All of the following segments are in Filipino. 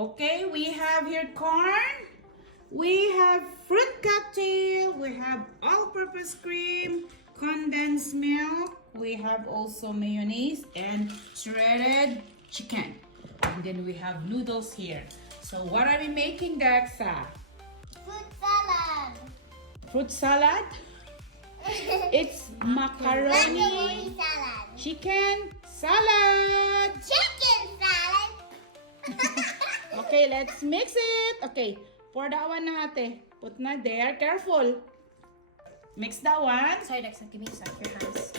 Okay, we have here corn. We have fruit cocktail. We have all-purpose cream, condensed milk. We have also mayonnaise and shredded chicken. And then we have noodles here. So what are we making, Daxa? Fruit salad. Fruit salad? It's macaroni, Macaroni salad. chicken salad. Chicken salad. Okay, let's mix it. Okay, pour that one na ate. Put na there. Careful. Mix that one. Sorry, Dexa, give me a sec. Your hands.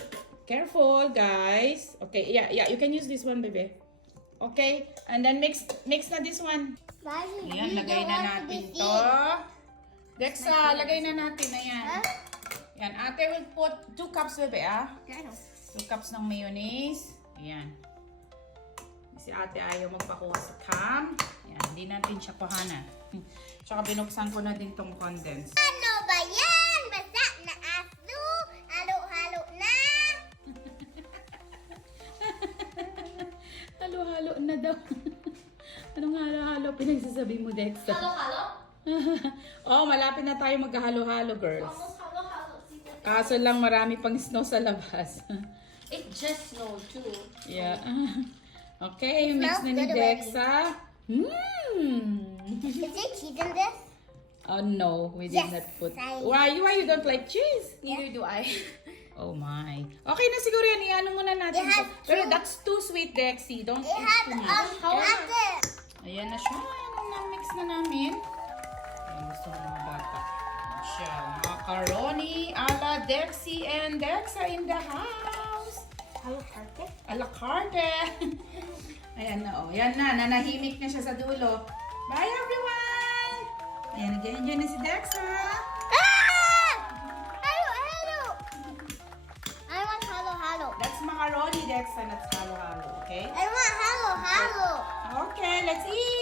Careful, guys. Okay, yeah, you can use this one, baby. Okay, and then mix na this one. Daddy, Ayan, you lagay don't na want to natin be to. Dexa, lagay na natin. Ayan. Huh? Yan, ate will put 2 cups, baby, ah. Yeah, I know. 2 cups ng mayonnaise. Ayan. Si ate ayaw magpakuha sa cam. Ayan, hindi natin siya pahanan. Tsaka binuksan ko na din tong condense. Ano ba yan? Basta na aso. Halo-halo na. Halo-halo na daw. Anong halo-halo pinagsasabi mo, Dexa? Halo-halo? Oh, malapit na tayo maghalo-halo, girls. Almost halo-halo. Kaso lang marami pang snow sa labas. It just snowed too. Yeah. Okay, mix smells na ni good Dexa. Is there cheese in this? Oh no, we did Yes, not put. I- Why you don't like cheese? Neither do I. Oh my. Okay na siguro yan. Iano muna natin. It has to. Pero two- that's too sweet, Dexy. Don't It eat has too much. ate. Ayan na siya. Ayan na mix na namin. Ayan, gusto ng mga bata. Ayan siya. Macaroni a la Dexy and Dexa in the house. Halo-halo? A la carte. Ayan na, oh. Yan na. Nanahimik na siya sa dulo. Bye, everyone! Ayan, nag-enjoy na si Dexa. Ah! Halo-halo. I want halo-halo. That's macaroni, Dexa. That's halo-halo, okay? I want halo-halo. Okay, let's eat!